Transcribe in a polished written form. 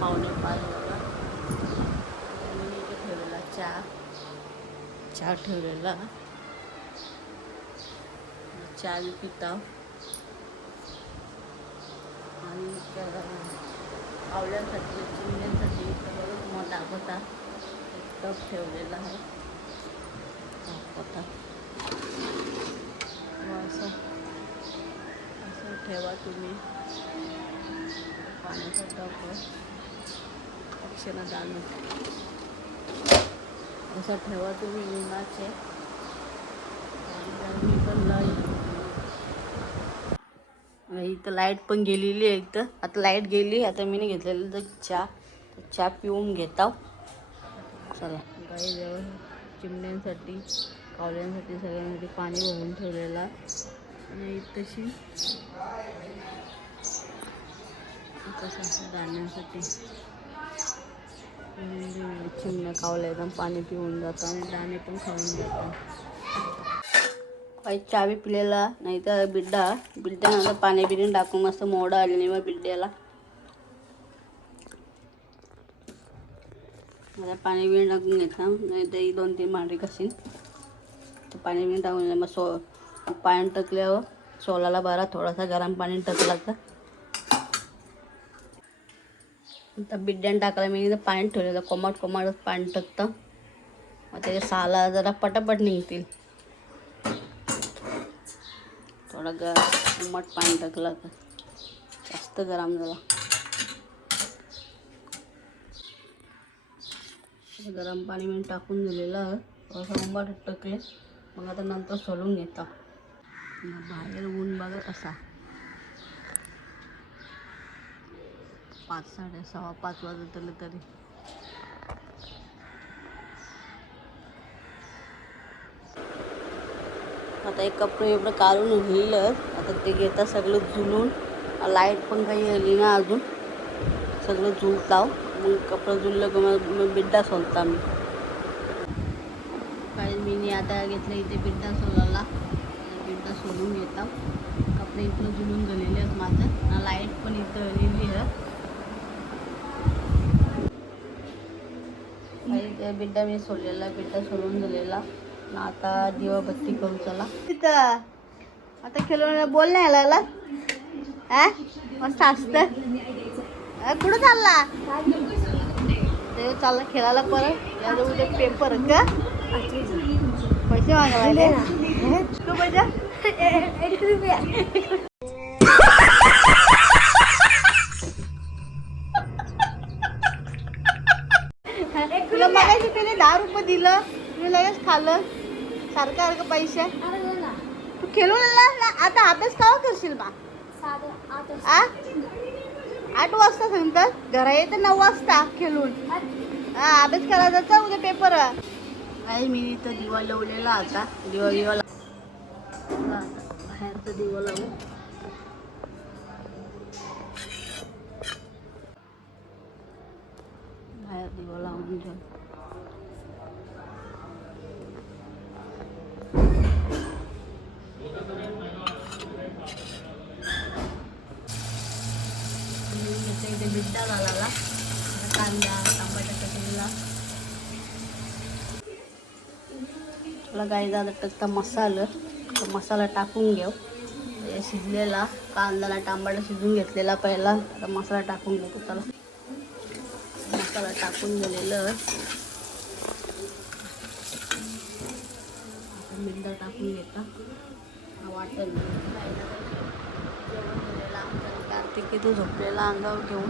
5:45 झाला. मी इथे ठेवलेला चहा ठेवलेला. चहा मी पिता आणि आवळ्यांसाठी चिमण्यांसाठी तुम्हाला दाखवता एक टप ठेवलेला आहे. दाखवता असं ठेवा तुम्ही. पाण्याचा टप पक्षीला दाणं असं ठेवा तुम्ही. उन्हाचे गरमी पण इथं लाईट पण गेलेली आहे. इथं आता लाईट गेली. आता मी नाही घेतलेलं तर चहा पिऊन घेता. चला गाई जवळ चिमण्यांसाठी कावल्यांसाठी सगळ्यांसाठी पाणी भरून ठेवलेलं आणि तशी तसं दाण्यासाठी चिमण्या कावल्या एकदम पाणी पिऊन जातं आणि दाणे पण खाऊन जातात. काही चहा बी पिलेला नाही तर बिड्ड्यानंतर पाणी बिणी टाकून मस्त मोडं आले नाही मग बिड्ड्याला. मला पाणी बिणी टाकून घेतला नाही तर 2-3 भांडी कशीन तर पाणी बिणी टाकून मग पाणी टाकल्यावर सोलाला बरा थोडासा गरम पाणी टाकला तर बिड्ड्यानं टाकलं मी पाणी ठेवलेलं. कोमटच पाणी टाकतं मग त्याच्या साला जरा पटापट निघतील. थोडं कोमट पाणी टाकलं तर जास्त गरम झाला. गरम पाणी मी टाकून दिलेलं थोडंसं कोमट टाकले. मग आता नंतर सोलून घेता. बाहेर ऊन बघा कसा 5-5:30 वाजत आले तरी. आता एक कपडे काढून घेतलं. आता ते घेता सगळं झुलून. लाईट पण काही आली ना अजून. सगळं झुलताव मग कपडे झुललं की मग बिड्डा सोलता मी. काही मी आता घेतलं इथे बिड्डा सोलायला. बिड्डा सोलून घेता. कपडे इथलं झुलून गेलेले आहेत माझं. लाईट पण इथं आलेली आहे. बिड्डा मी सोडलेला. बिड्डा सोडून झालेला. आता दिवाबत्ती करू चला. तिथं आता खेळून बोल नाही लागला. मस्त असतं. कुठं चालला ते चालला खेळायला परत. या उद्या पेपर का पैसे मागायला तू पैसा 1 रुपया. तुला मागायचे पहिले 10 रुपये दिलं. तुम्ही लगेच खाल्लं सारखं पैसे. तू खेळून आता अभ्यास केव्हा करशील बा? 8 वाजता सांगतात. घरा येते 9 वाजता खेळून. अभ्यास करायचा उद्या पेपर आहे. मी इथं दिवा लावलेला. आता दिवा बाहेरचा दिवा लावू. बाहेर दिवा लावून घेऊ. इथे बिड्डा घालायला. कांदा टमाटा टाकलेला. तुला काही झालं तर मसाला टाकून घेऊ. शिजलेला कांदा टमाटा शिजून घेतलेला पहिला. आता मसाला टाकून घेतो. त्याला मसाला टाकून दिलेलं. बिड्डा टाकून घेता वाटेल. जेवण झालेलं आमच्या कार्तिकी तो झोपलेला अंगावर घेऊन.